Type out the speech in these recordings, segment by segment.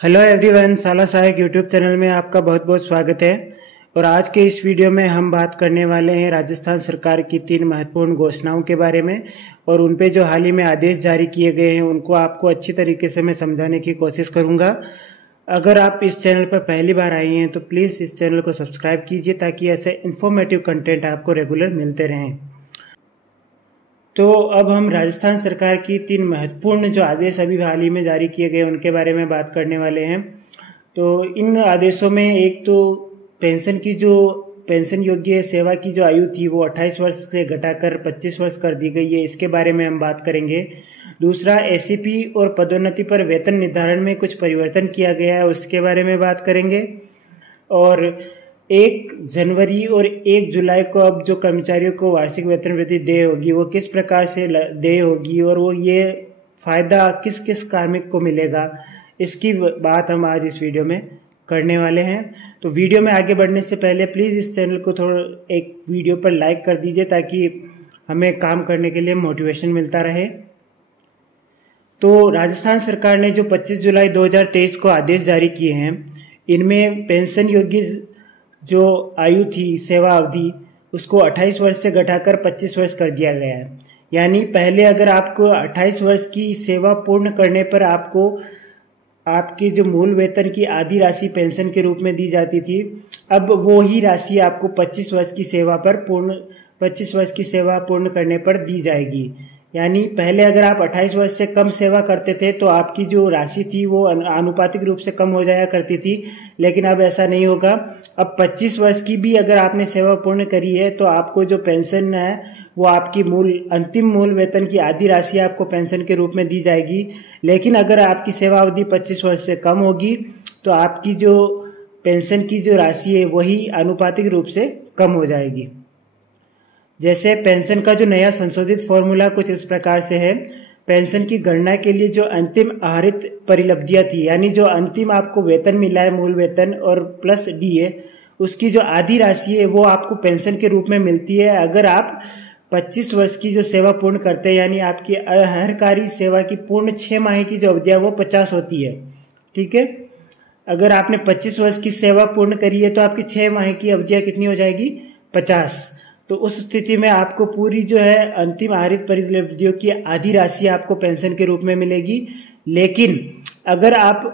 Hello everyone, साला सहायक YouTube channel में आपका बहुत बहुत स्वागत है। और आज के इस वीडियो में हम बात करने वाले हैं राजस्थान सरकार की 3 महत्वपूर्ण घोषणाओं के बारे में और उन पे जो हाल ही में आदेश जारी किए गए हैं उनको आपको अच्छी तरीके से मैं समझाने की कोशिश करूंगा। अगर आप इस चैनल पर पहली बार आए हैं तो प्लीज़ इस चैनल को सब्सक्राइब कीजिए ताकि ऐसे इन्फॉर्मेटिव कंटेंट आपको रेगुलर मिलते रहें। तो अब हम राजस्थान सरकार की 3 महत्वपूर्ण जो आदेश अभी हाल ही में जारी किए गए उनके बारे में बात करने वाले हैं। तो इन आदेशों में एक तो पेंशन योग्य सेवा की जो आयु थी वो 28 वर्ष से घटाकर 25 वर्ष कर दी गई है, इसके बारे में हम बात करेंगे। दूसरा, एसीपी और पदोन्नति पर वेतन निर्धारण में कुछ परिवर्तन किया गया है, उसके बारे में बात करेंगे। और 1 जनवरी और 1 जुलाई को अब जो कर्मचारियों को वार्षिक वेतन वृद्धि देय होगी वो किस प्रकार से देय होगी और वो ये फायदा किस किस कार्मिक को मिलेगा, इसकी बात हम आज इस वीडियो में करने वाले हैं। तो वीडियो में आगे बढ़ने से पहले प्लीज़ इस चैनल को थोड़ा एक वीडियो पर लाइक कर दीजिए ताकि हमें काम करने के लिए मोटिवेशन मिलता रहे। तो राजस्थान सरकार ने जो 25 जुलाई 2023 को आदेश जारी किए हैं, इनमें पेंशन योग्य जो आयु थी सेवा अवधि उसको 28 वर्ष से घटाकर 25 वर्ष कर दिया गया है। यानी पहले अगर आपको 28 वर्ष की सेवा पूर्ण करने पर आपको आपकी जो मूल वेतन की आधी राशि पेंशन के रूप में दी जाती थी, अब वो ही राशि आपको 25 वर्ष की सेवा पूर्ण करने पर दी जाएगी। यानी पहले अगर आप 28 वर्ष से कम सेवा करते थे तो आपकी जो राशि थी वो आनुपातिक रूप से कम हो जाया करती थी, लेकिन अब ऐसा नहीं होगा। अब 25 वर्ष की भी अगर आपने सेवा पूर्ण करी है तो आपको जो पेंशन है वो आपकी अंतिम मूल वेतन की आधी राशि आपको पेंशन के रूप में दी जाएगी। लेकिन अगर आपकी सेवा अवधि 25 वर्ष से कम होगी तो आपकी जो पेंशन की जो राशि है वही आनुपातिक रूप से कम हो जाएगी। जैसे पेंशन का जो नया संशोधित फॉर्मूला कुछ इस प्रकार से है। पेंशन की गणना के लिए जो अंतिम आहरित परिलब्धियां थी, यानी जो अंतिम आपको वेतन मिला है मूल वेतन और प्लस डीए, उसकी जो आधी राशि है वो आपको पेंशन के रूप में मिलती है अगर आप 25 वर्ष की जो सेवा पूर्ण करते हैं। यानी आपकी अर्हकारी सेवा की पूर्ण 6 माह की जो अवधि है वो 50 होती है। ठीक है, अगर आपने 25 वर्ष की सेवा पूर्ण करी है तो आपकी 6 माह की अवधियां कितनी हो जाएगी? 50। तो उस स्थिति में आपको पूरी जो है अंतिम आहरित परिलब्धियों की आधी राशि आपको पेंशन के रूप में मिलेगी। लेकिन अगर आप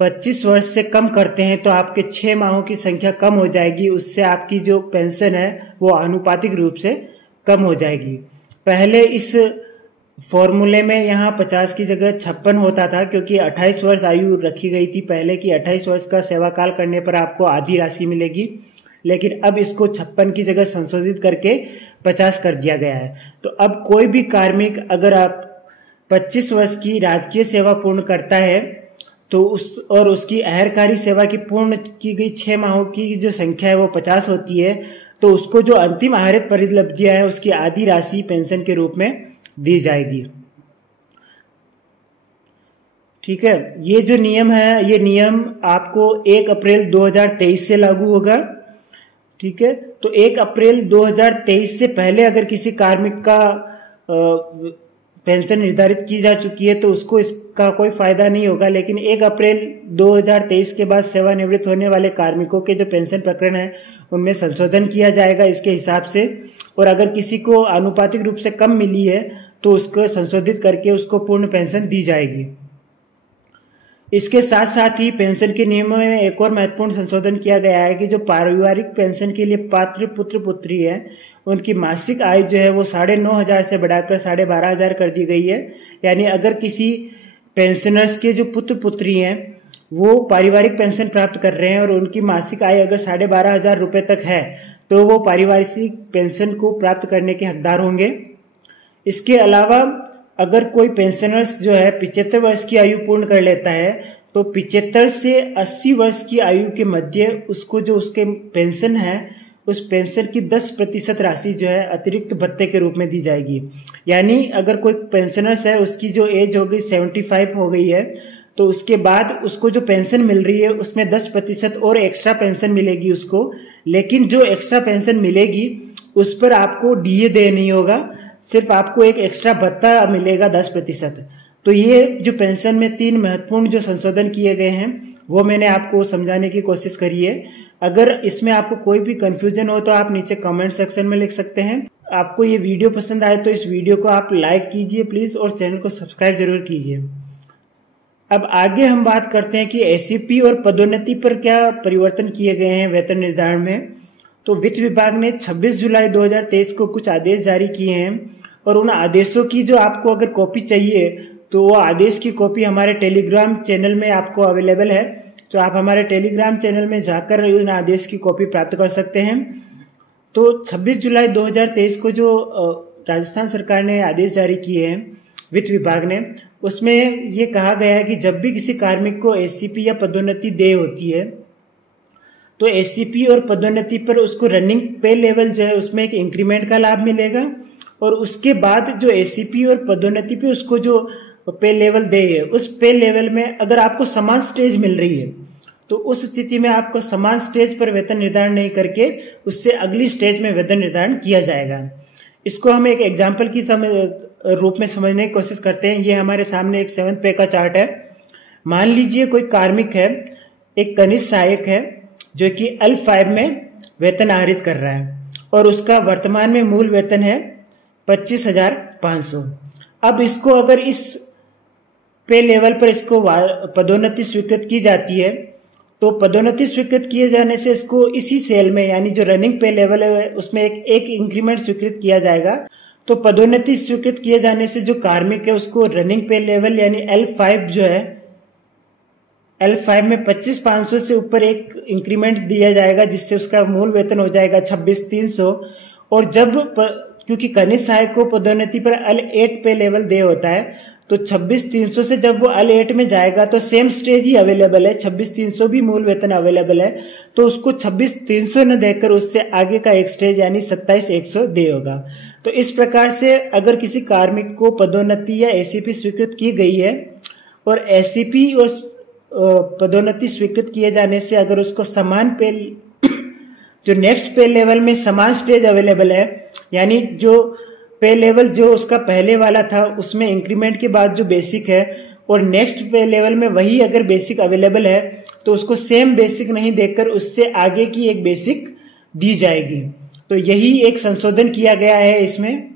25 वर्ष से कम करते हैं तो आपके 6 माहों की संख्या कम हो जाएगी, उससे आपकी जो पेंशन है वो आनुपातिक रूप से कम हो जाएगी। पहले इस फॉर्मूले में यहाँ 50 की जगह 56 होता था, क्योंकि 28 वर्ष आयु रखी गई थी पहले की 28 वर्ष का सेवा काल करने पर आपको आधी राशि मिलेगी। लेकिन अब इसको 56 की जगह संशोधित करके 50 कर दिया गया है। तो अब कोई भी कार्मिक अगर आप 25 वर्ष की राजकीय सेवा पूर्ण करता है तो उसकी अहरकारी सेवा की पूर्ण की गई 6 माहों की जो संख्या है वो 50 होती है, तो उसको जो अंतिम आहरित परिलब्धियां है उसकी आधी राशि पेंशन के रूप में दी जाएगी। ठीक है, ये जो नियम है ये नियम आपको 1 अप्रैल 2023 से लागू होगा। ठीक है, तो 1 अप्रैल 2023 से पहले अगर किसी कार्मिक का पेंशन निर्धारित की जा चुकी है तो उसको इसका कोई फायदा नहीं होगा। लेकिन 1 अप्रैल 2023 के बाद सेवानिवृत्त होने वाले कार्मिकों के जो पेंशन प्रकरण है उनमें संशोधन किया जाएगा इसके हिसाब से। और अगर किसी को आनुपातिक रूप से कम मिली है तो उसको संशोधित करके उसको पूर्ण पेंशन दी जाएगी। इसके साथ साथ ही पेंशन के नियमों में एक और महत्वपूर्ण संशोधन किया गया है कि जो पारिवारिक पेंशन के लिए पात्र पुत्र पुत्री है उनकी मासिक आय जो है वो 9,500 से बढ़ाकर 12,500 कर दी गई है। यानी अगर किसी पेंशनर्स के जो पुत्र पुत्री हैं वो पारिवारिक पेंशन प्राप्त कर रहे हैं और उनकी मासिक आय अगर 12,500 रुपए तक है तो वो पारिवारिक पेंशन को प्राप्त करने के हकदार होंगे। इसके अलावा अगर कोई पेंशनर्स जो है 75 वर्ष की आयु पूर्ण कर लेता है तो 75 से 80 वर्ष की आयु के मध्य उसको जो उसके पेंशन है उस पेंशन की 10% राशि जो है अतिरिक्त भत्ते के रूप में दी जाएगी। यानी अगर कोई पेंशनर्स है उसकी जो एज हो गई 75 हो गई है तो उसके बाद उसको जो पेंशन मिल रही है उसमें 10% और एक्स्ट्रा पेंशन मिलेगी उसको। लेकिन जो एक्स्ट्रा पेंशन मिलेगी उस पर आपको डीए दे नहीं होगा, सिर्फ आपको एक एक्स्ट्रा भत्ता मिलेगा 10%। तो ये जो पेंशन में 3 महत्वपूर्ण जो संशोधन किए गए हैं वो मैंने आपको समझाने की कोशिश करी है। अगर इसमें आपको कोई भी कंफ्यूजन हो तो आप नीचे कमेंट सेक्शन में लिख सकते हैं। आपको ये वीडियो पसंद आए तो इस वीडियो को आप लाइक कीजिए प्लीज, और चैनल को सब्सक्राइब जरूर कीजिए। अब आगे हम बात करते हैं कि एससीपी और पदोन्नति पर क्या परिवर्तन किए गए हैं वेतन निर्धारण में। तो वित्त विभाग ने 26 जुलाई 2023 को कुछ आदेश जारी किए हैं, और उन आदेशों की जो आपको अगर कॉपी चाहिए तो वो आदेश की कॉपी हमारे टेलीग्राम चैनल में आपको अवेलेबल है। तो आप हमारे टेलीग्राम चैनल में जाकर उन आदेश की कॉपी प्राप्त कर सकते हैं। तो 26 जुलाई 2023 को जो राजस्थान सरकार ने आदेश जारी किए हैं वित्त विभाग ने, उसमें ये कहा गया है कि जब भी किसी कार्मिक को एससीपी या पदोन्नति देय होती है तो एससीपी और पदोन्नति पर उसको रनिंग पे लेवल जो है उसमें एक इंक्रीमेंट का लाभ मिलेगा, और उसके बाद जो एससीपी और पदोन्नति पे उसको जो पे लेवल दे है उस पे लेवल में अगर आपको समान स्टेज मिल रही है तो उस स्थिति में आपको समान स्टेज पर वेतन निर्धारण नहीं करके उससे अगली स्टेज में वेतन निर्धारण किया जाएगा। इसको हम एक एग्जाम्पल की रूप में समझने की कोशिश करते हैं। ये हमारे सामने एक 7 पे का चार्ट है। मान लीजिए कोई कार्मिक है, एक कनिष्ठ सहायक है जो कि L5 में वेतन आहरित कर रहा है, और उसका वर्तमान में मूल वेतन है 25,500। अब इसको अगर इस पे लेवल पर इसको पदोन्नति स्वीकृत की जाती है तो पदोन्नति स्वीकृत किए जाने से इसको इसी सेल में यानी जो रनिंग पे लेवल है उसमें एक इंक्रीमेंट स्वीकृत किया जाएगा। तो पदोन्नति स्वीकृत किए जाने से जो कार्मिक है उसको रनिंग पे लेवल यानी L5 जो है L5 में 25,500 से ऊपर एक इंक्रीमेंट दिया जाएगा, जिससे उसका मूल वेतन हो जाएगा 26,300। और जब क्योंकि कनिष्ठ सहायक को पदोन्नति पर L8 पे लेवल दे होता है तो 26,300 से जब वो L8 में जाएगा तो सेम स्टेज ही अवेलेबल है, 26,300 भी मूल वेतन अवेलेबल है, तो उसको 26,300 न देकर उससे आगे का एक स्टेज यानी 27,100 दे होगा। तो इस प्रकार से अगर किसी कार्मिक को पदोन्नति या एससीपी स्वीकृत की गई है और एससीपी और पदोन्नति स्वीकृत किए जाने से अगर उसको समान पे जो नेक्स्ट पे लेवल में समान स्टेज अवेलेबल है, यानी जो पे लेवल जो उसका पहले वाला था उसमें इंक्रीमेंट के बाद जो बेसिक है और नेक्स्ट पे लेवल में वही अगर बेसिक अवेलेबल है तो उसको सेम बेसिक नहीं देकर उससे आगे की एक बेसिक दी जाएगी। तो यही एक संशोधन किया गया है इसमें।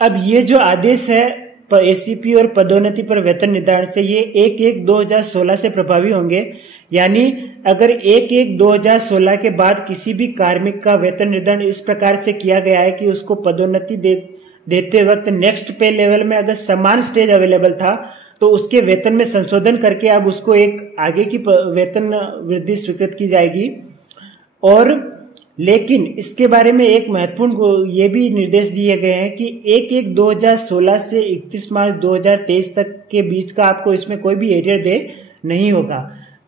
अब ये जो आदेश है एससीपी और पदोन्नति पर वेतन निर्धारण से ये 1/1/2016 से प्रभावी होंगे, यानी अगर 1/1/2016 के बाद किसी भी कार्मिक का वेतन निर्धारण इस प्रकार से किया गया है कि उसको पदोन्नति देते वक्त नेक्स्ट पे लेवल में अगर समान स्टेज अवेलेबल था तो उसके वेतन में संशोधन करके अब उसको एक आगे की वेतन वृद्धि स्वीकृत की जाएगी। और लेकिन इसके बारे में एक महत्वपूर्ण ये भी निर्देश दिए गए हैं कि 1/1/2016 से 31 मार्च 2023 तक के बीच का आपको इसमें कोई भी एरियर दे नहीं होगा।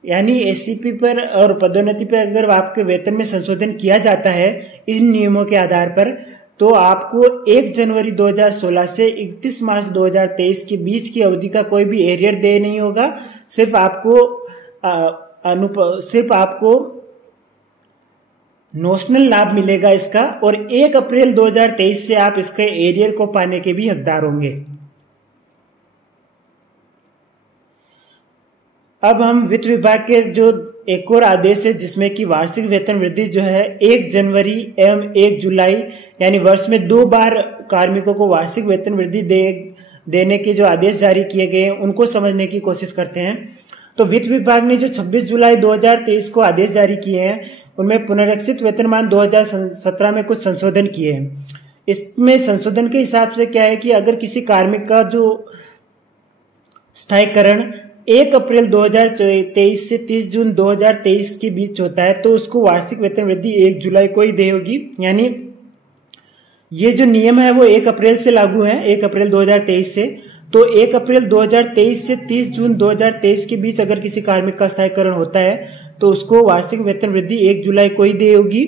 यानी एससीपी पर और पदोन्नति पर अगर आपके वेतन में संशोधन किया जाता है इन नियमों के आधार पर तो आपको 1 जनवरी 2016 से 31 मार्च 2023 के बीच की अवधि का कोई भी एरियर दे नहीं होगा। सिर्फ आपको नोशनल लाभ मिलेगा इसका, और 1 अप्रैल 2023 से आप इसके एरियर को पाने के भी हकदार होंगे। अब हम वित्त विभाग के जो एक और आदेश है जिसमें कि वार्षिक वेतन वृद्धि जो है 1 जनवरी एवं 1 जुलाई यानी वर्ष में 2 बार कार्मिकों को वार्षिक वेतन वृद्धि देने के जो आदेश जारी किए गए हैं उनको समझने की कोशिश करते हैं। तो वित्त विभाग ने जो 26 जुलाई 2023 को आदेश जारी किए हैं उनमें पुनरीक्षित वेतनमान 2017 में कुछ संशोधन किए हैं। इसमें संशोधन के हिसाब से क्या है कि अगर किसी कार्मिक का जो स्थायीकरण 1 अप्रैल 2023 से 30 जून 2023 के बीच होता है तो उसको वार्षिक वेतन वृद्धि 1 जुलाई को ही दे होगी। यानी ये जो नियम है वो 1 अप्रैल से लागू है, 1 अप्रैल 2023 से। तो 1 अप्रैल 2023 से 30 जून 2023 के बीच अगर किसी कार्मिक का स्थायीकरण होता है तो उसको वार्षिक वेतन वृद्धि 1 जुलाई को ही दे होगी।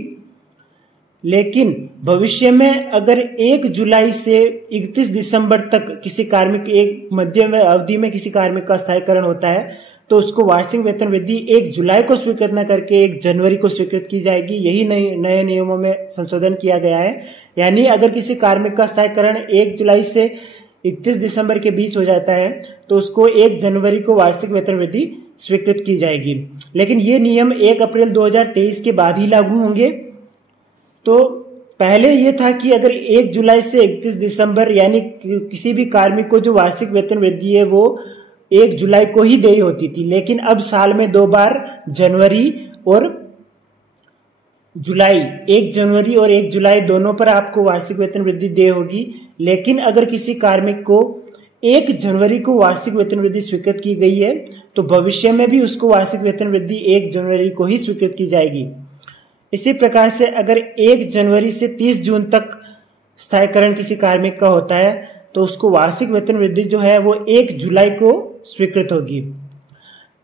लेकिन भविष्य में अगर 1 जुलाई से 31 दिसंबर तक किसी कार्मिक एक मध्यम अवधि में किसी कार्मिक का स्थायीकरण होता है तो उसको वार्षिक वेतन वृद्धि 1 जुलाई को स्वीकृत न करके 1 जनवरी को स्वीकृत की जाएगी। यही नए नियमों में संशोधन किया गया है। यानी अगर किसी कार्मिक का स्थायीकरण 1 जुलाई से 31 दिसंबर के बीच हो जाता है तो उसको 1 जनवरी को वार्षिक वेतन वृद्धि स्वीकृत की जाएगी। लेकिन ये नियम 1 अप्रैल 2023 के बाद ही लागू होंगे। तो पहले ये था कि अगर 1 जुलाई से 31 दिसंबर यानी किसी भी कार्मिक को जो वार्षिक वेतन वृद्धि है वो 1 जुलाई को ही देनी होती थी, लेकिन अब साल में 2 बार जनवरी और जुलाई, 1 जनवरी और 1 जुलाई दोनों पर आपको वार्षिक वेतन वृद्धि दे होगी। लेकिन अगर किसी कार्मिक को 1 जनवरी को वार्षिक वेतन वृद्धि स्वीकृत की गई है तो भविष्य में भी उसको वार्षिक वेतन वृद्धि 1 जनवरी को ही स्वीकृत की जाएगी। इसी प्रकार से अगर 1 जनवरी से 30 जून तक स्थायीकरण किसी कार्मिक का होता है तो उसको वार्षिक वेतन वृद्धि जो है वो 1 जुलाई को स्वीकृत होगी।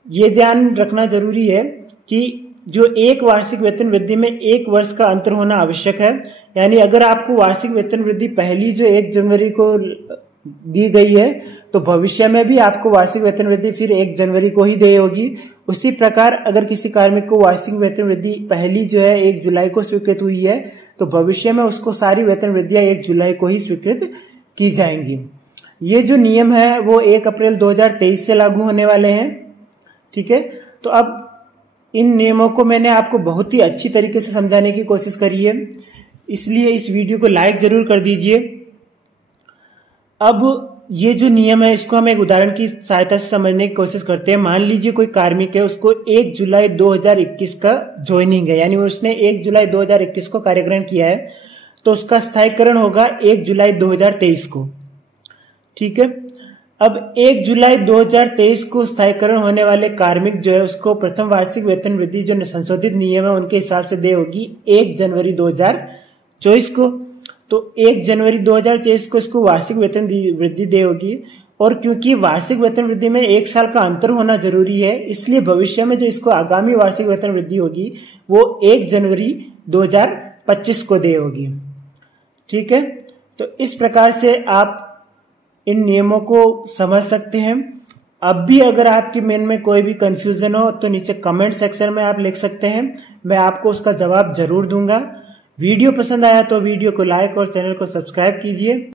ये ध्यान रखना जरूरी है कि जो एक वार्षिक वेतन वृद्धि में 1 वर्ष का अंतर होना आवश्यक है। यानी अगर आपको वार्षिक वेतन वृद्धि पहली जो 1 जनवरी को दी गई है तो भविष्य में भी आपको वार्षिक वेतन वृद्धि फिर 1 जनवरी को ही दी होगी। उसी प्रकार अगर किसी कार्मिक को वार्षिक वेतन वृद्धि पहली जो है 1 जुलाई को स्वीकृत हुई है तो भविष्य में उसको सारी वेतन वृद्धियां 1 जुलाई को ही स्वीकृत की जाएंगी। ये जो नियम है वो 1 अप्रैल 2023 से लागू होने वाले हैं। ठीक है, तो अब इन नियमों को मैंने आपको बहुत ही अच्छी तरीके से समझाने की कोशिश करी है, इसलिए इस वीडियो को लाइक जरूर कर दीजिए। अब ये जो नियम है इसको हम एक उदाहरण की सहायता से समझने की कोशिश करते हैं। मान लीजिए कोई कार्मिक है, उसको 1 जुलाई 2021 का ज्वाइनिंग है, यानी उसने 1 जुलाई 2021 को कार्यग्रहण किया है, तो उसका स्थायीकरण होगा 1 जुलाई 2023 को। ठीक है, अब 1 जुलाई 2023 को स्थायीकरण होने वाले कार्मिक जो है उसको प्रथम वार्षिक वेतन वृद्धि जो संशोधित नियम है उनके हिसाब से दे होगी 1 जनवरी 2024 को। तो 1 जनवरी 2024 को इसको वार्षिक वेतन वृद्धि दे होगी। और क्योंकि वार्षिक वेतन वृद्धि में 1 साल का अंतर होना जरूरी है, इसलिए भविष्य में जो इसको आगामी वार्षिक वेतन वृद्धि होगी वो 1 जनवरी 2025 को दे होगी। ठीक है, तो इस प्रकार से आप इन नियमों को समझ सकते हैं। अब भी अगर आपके मन में कोई भी कंफ्यूजन हो तो नीचे कमेंट सेक्शन में आप लिख सकते हैं, मैं आपको उसका जवाब जरूर दूंगा। वीडियो पसंद आया तो वीडियो को लाइक और चैनल को सब्सक्राइब कीजिए।